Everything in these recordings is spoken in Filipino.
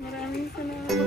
Maraming salamat.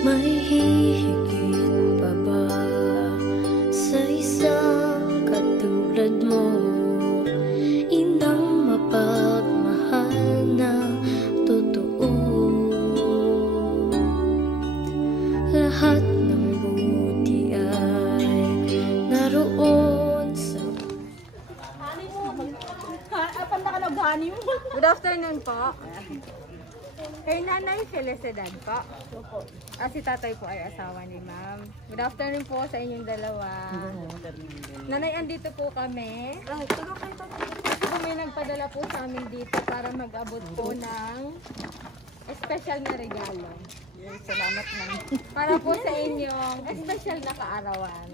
May hihigit pa ba sa isang katulad mo? Inang mapagmahal na totoo. Lahat ng buti ay naroon sa... Good afternoon po. Kay Nanay Felicidad po. Si tatay po ay asawa ni ma'am. Good afternoon po sa inyong dalawa. Nanay, andito po kami. Kasi po may nagpadala po sa amin dito para mag-abot po ng special na regalo. Salamat ma'am. Para po sa inyong special na kaarawan.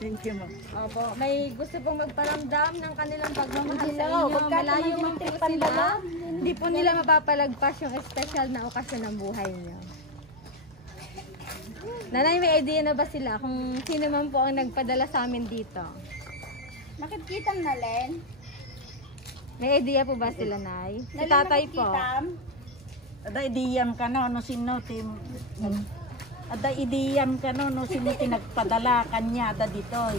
Thank you ma'am. Opo, may gusto pong magparamdam ng kanilang pagmamahal sa inyo. Malayo man po sila. Hindi po nila mapapalagpas yung special na okasyon ng buhay niyo. Nanay, may idea na ba sila kung sino man po ang nagpadala sa amin dito? Makikita na Len. May idea po ba sila, Nay? Si tatay po. Ada idiyam ka no sino tim. Ada idiyam ka no sino tinagpadala kanya ada ditoy.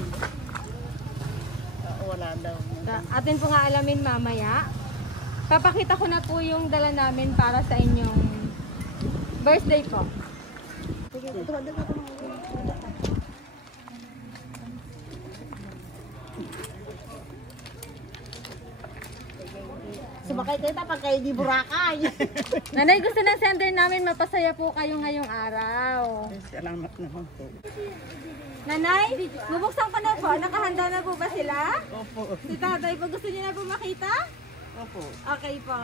Wala daw. Atin po nga alamin mamaya. Papakita ko na po yung dala namin para sa inyong birthday po. Sumakay kita pag kayo di Boracay. Nanay, gusto ng sender namin mapasaya po kayo ngayong araw. Salamat naman po. Nanay, bubuksan ko na po. Nakahanda na po ba sila? Opo. Si tatay po, gusto niyo na po makita? Opo. Okay po.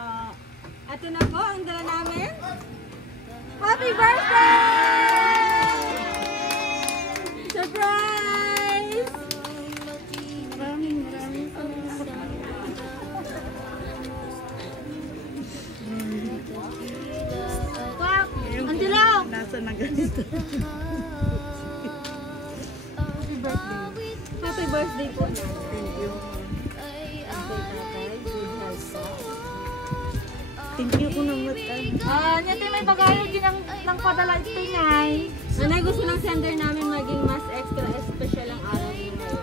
Ito na po ang dala namin. Happy birthday! Surprise! Maraming Wap! Ang dilaw! nasa na ganito. Happy birthday. Happy birthday po. Thank you. Thank Thank you po naman. Nito may bagay din ng padala ito, Nay. Nanay, gusto ng sender namin maging mas extra special ang araw niyo ngayon.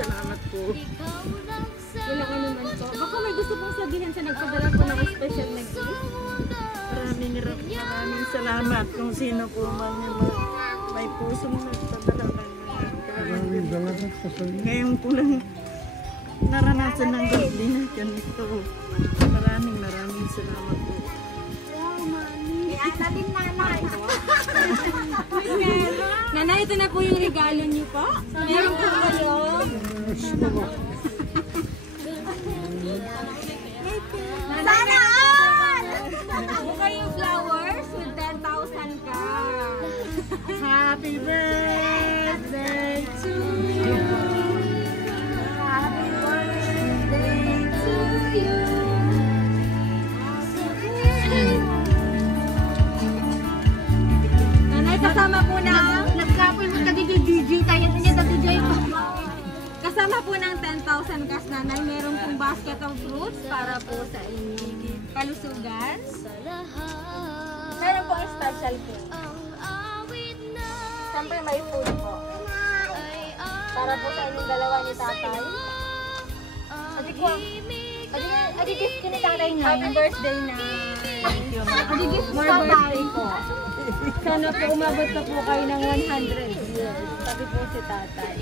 Salamat po. Wala ka naman po. Baka may gusto pong sabihin sa nagpadala po ng special na gift. Maraming salamat kung sino po man yung may pusong nagpadala ng ngayon po lang naranasan ng gabi na ganito. Maraming salamat po. Annalyn nanay. Nanay, ito na po yung regalo niyo po. Meron po kayo. Sana all! Meron kayong flowers with 10,000 ka. Happy birthday to you. Happy birthday to you. Nanay, kasama po ng Nagkapoy mo tagiging DJ tayo niya dati Joy pa. kasama po ng 10,000 cash, Nanay. Meron pong basket of fruits para po sa inyong kalusugan. Meron pong special food. Siyempre may food po. Para po sa inyong dalawa ni tatay. Adi-gift ko ni tatay niya. Happy birthday na. Adi-gift More birthday po. Sana po umabot na po kayo ng 100 years. Sabi po si tatay.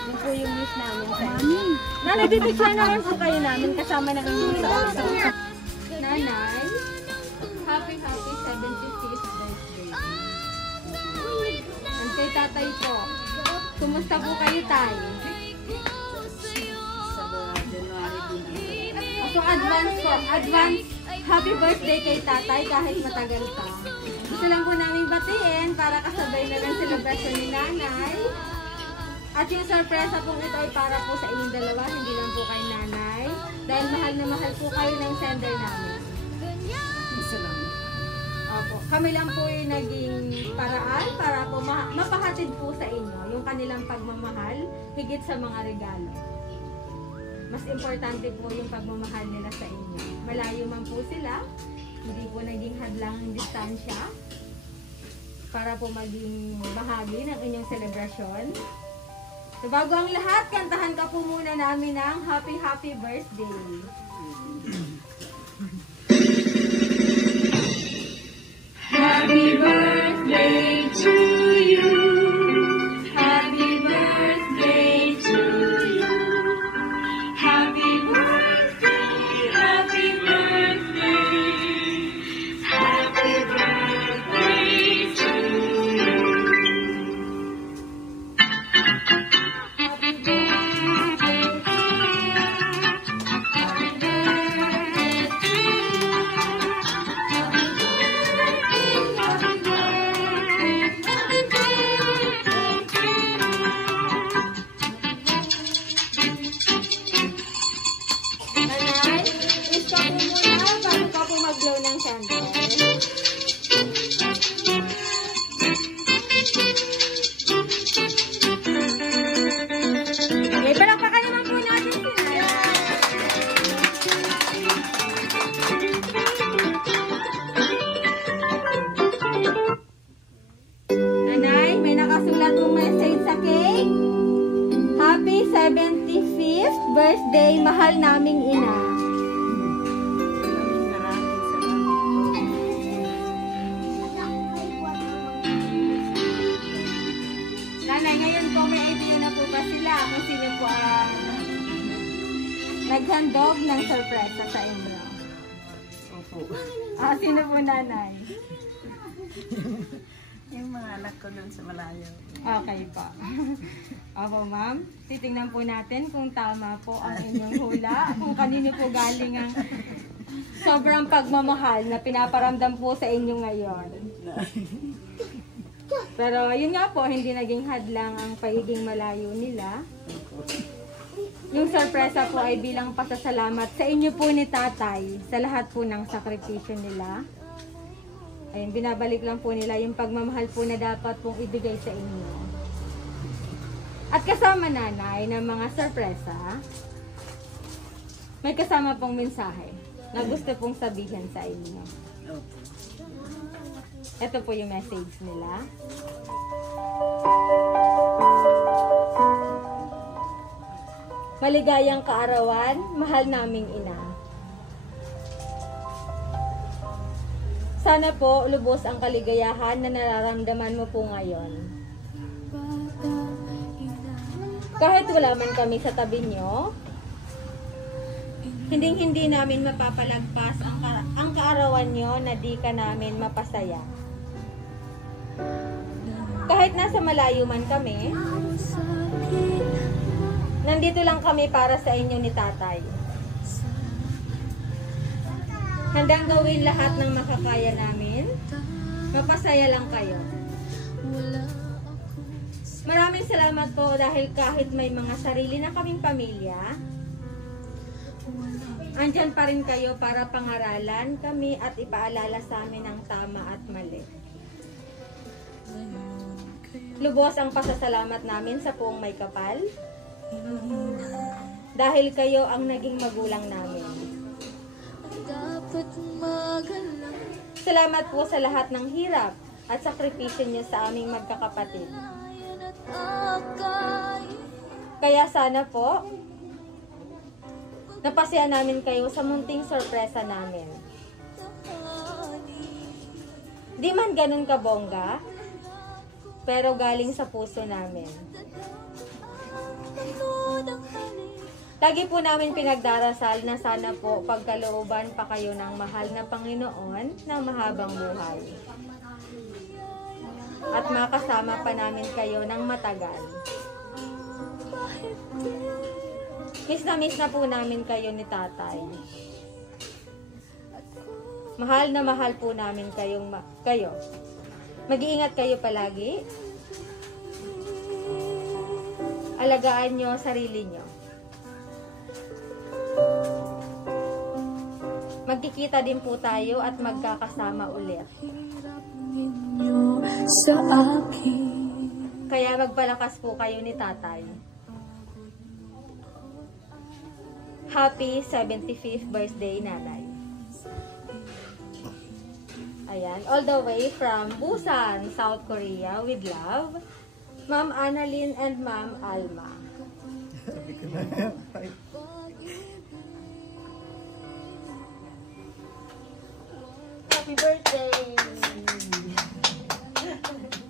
Yun po yung wish namin sa inyo. Nanay, bibigyan naman po kayo namin kasama ng inyong sa Nanay, happy 75th birthday. And kay tatay po, kumusta po kayo tayo? So advance po, advance Happy birthday kay tatay kahit matagal pa. Gusto lang po namin batiin para kasabay na lang celebration ni nanay. At yung sorpresa pong ito ay para po sa inyong dalawa, hindi lang po kay nanay. Dahil mahal na mahal po kayo ng sender namin. Opo. Kami lang po yung naging paraan para po mapahatid po sa inyo yung kanilang pagmamahal higit sa mga regalo. Mas importante po yung pagmamahal nila sa inyo. Malayo man po sila, hindi po naging hadlang ang distansya para po maging bahagi ng inyong selebrasyon. So bago ang lahat, kantahan ka po muna namin ng Happy Happy Birthday. Happy birthday to you. Happy birthday to you. Happy birthday, happy birthday. Happy birthday to you. Happy birthday to you. Happy birthday to mag-blow ng candle. Okay, palakpakan naman po natin sila. Nanay, may nakasulat mong message sa cake. Happy 75th birthday, mahal naming ina. Ngayon po may idea na po ba sila kung sino po ang naghandog ng sorpresa sa inyo? Opo. Sino po nanay? Yung mga anak ko doon sa malayo. Okay po. Opo ma'am, titingnan po natin kung tama po ang inyong hula, kung kanino po galing ang sobrang pagmamahal na pinaparamdam po sa inyo ngayon. Pero yun nga po, hindi naging hadlang ang pagiging malayo nila. Yung sorpresa po ay bilang pasasalamat sa inyo po ni tatay sa lahat po ng sakripisyo nila. Ayun, binabalik lang po nila yung pagmamahal po na dapat pong ibigay sa inyo. At kasama nanay ng mga sorpresa, may kasama pong mensahe na gusto pong sabihin sa inyo. Ito po yung message nila. Maligayang kaarawan, mahal naming ina. Sana po lubos ang kaligayahan na nararamdaman mo po ngayon. Kahit wala man kami sa tabi nyo, hindi namin mapapalagpas ang kaarawan nyo na di ka namin mapasaya. Kahit nasa malayo man kami, nandito lang kami para sa inyo ni tatay. Handang gawin lahat ng makakaya namin. Mapasaya lang kayo. Maraming salamat po dahil kahit may mga sarili na kaming pamilya, andyan pa rin kayo para pangaralan kami at ipaalala sa amin ang tama at mali. Lubos ang pasasalamat namin sa Poong May Kapal dahil kayo ang naging magulang namin. Salamat po sa lahat ng hirap at sakripisyo niyo sa aming magkakapatid. Kaya sana po, napasaya namin kayo sa munting sorpresa namin. Di man ganun kabongga, pero galing sa puso namin. Lagi po namin pinagdarasal na sana po pagkalooban pa kayo ng mahal na Panginoon na mahabang buhay. At makasama pa namin kayo ng matagal. Miss na po namin kayo ni tatay. Mahal na mahal po namin kayo. Mag-iingat kayo palagi. Alagaan nyo sarili nyo. Magkikita din po tayo at magkakasama ulit. Sa akin. Kaya magpalakas po kayo ni tatay. Happy 75th birthday, nanay. Ayan, all the way from Busan, South Korea, with love, Ma'am Annalyn and Ma'am Alma. Happy birthday!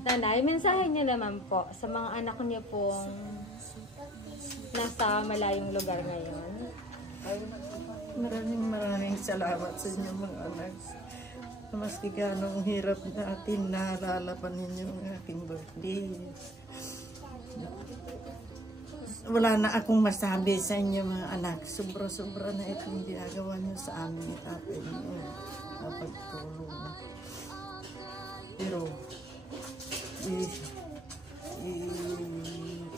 Nanay, mensahe niyo naman po sa mga anak niyo pong nasa malayong lugar ngayon. Maraming salamat sa inyo mga anak. Maski ganong hirap natin, naalala pa ninyo ang aking birthday. Wala na akong masabi sa inyo mga anak. Sobra-sobra na itong ginagawa niyo sa amin ni tatay niyo. Napagtulong. Pero,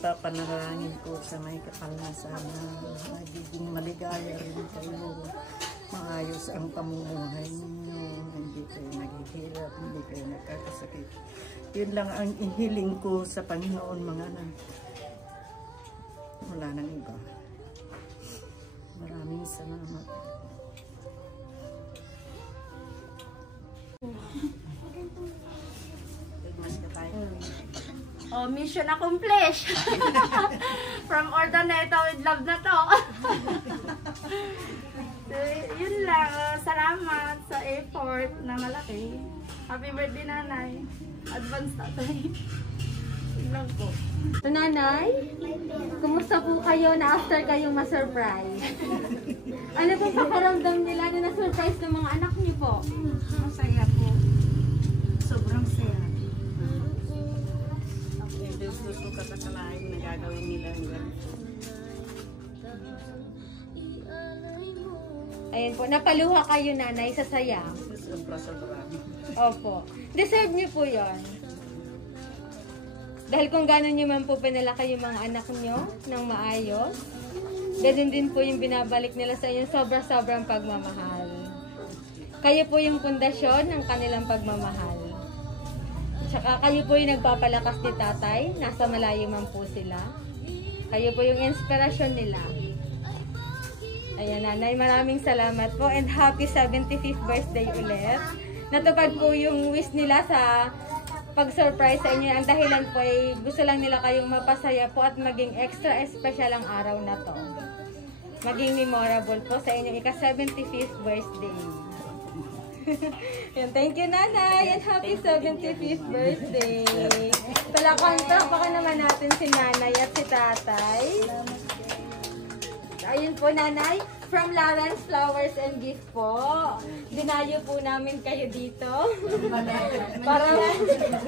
papanalangin ko sa may kapal na sana nagiging maligaya rin kayo. Maayos ang pamumuhay ninyo. Hindi kayo naghihirap, hindi kayo nagkakasakit. Yun lang ang ihiling ko sa Panginoon mga anak. Wala nang iba. Maraming salamat. Oh, mission accomplished. From Ordaneta with love na to. So, yun lang. Salamat sa effort na malaki. Happy birthday, nanay. Advance tatay. Yun lang po. So, nanay, kumusta po kayo na after kayong ma-surprise? Ano pong pakaramdam nila na na-surprise ng mga anak niyo po? Masaya po. Sobrang saya. Hindi gusto ka sa kalahin na gagawin nila hanggang. Ayun po, napaluha kayo nanay sa saya. Sobra-sobra. Opo. Deserve niyo po yon. Dahil kung gano'n nyo man po pinalaki yung mga anak nyo ng maayos, ganun din po yung binabalik nila sa inyo, sobra-sobrang pagmamahal. Kayo po yung pundasyon ng kanilang pagmamahal. Tsaka kayo po yung nagpapalakas ni tatay, nasa malayo man po sila. Kayo po yung inspirasyon nila. Ayan, nanay, maraming salamat po and happy 75th birthday ulit. Natupad po yung wish nila sa pag-surprise sa inyo. Ang dahilan po ay gusto lang nila kayong mapasaya po at maging extra special ang araw na to. Maging memorable po sa inyong ika-75th birthday. Yan, thank you nanay and happy 75th birthday. Palakpan naman natin si nanay at si tatay. Ayun po nanay, from Lawrence Flowers and Gift po. Dinayo po namin kayo dito.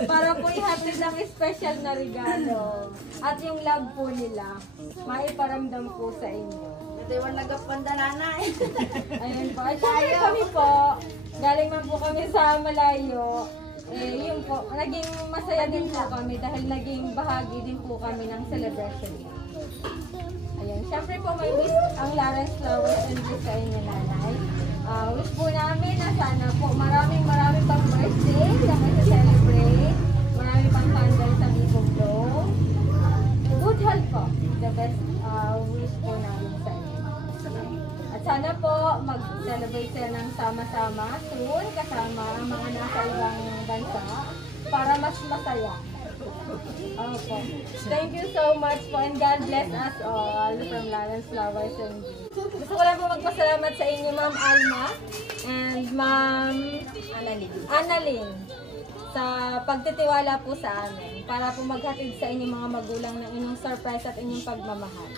para po ihatid ang special na regalo. At yung love po nila, maiparamdam po sa inyo. Dewan nagapanda nanay. Ayun po. At syempre kami po, galing man po kami sa malayo. Yun po, naging masaya din po kami dahil naging bahagi din po kami ng celebration. Ayan, syempre po may wish ang Lawrence Flowers and Gift sa inyo nanay. Wish po namin na sana po maraming pang birthday na kayo celebrate. Marami pang candles sa Libong Glow. Good health po. The best wish po namin sa inyo. At sana po mag-celebrate sila ng sama-sama soon kasama ang mga nasa ibang bansa para mas masaya. Okay. Thank you so much po and God bless us all from Lawrence Flowers and Gift. Gusto ko lang po magpasalamat sa inyo Ma'am Alma and Ma'am Annalyn sa pagtitiwala po sa amin para po maghatid sa inyong mga magulang ng inyong surprise at inyong pagmamahal.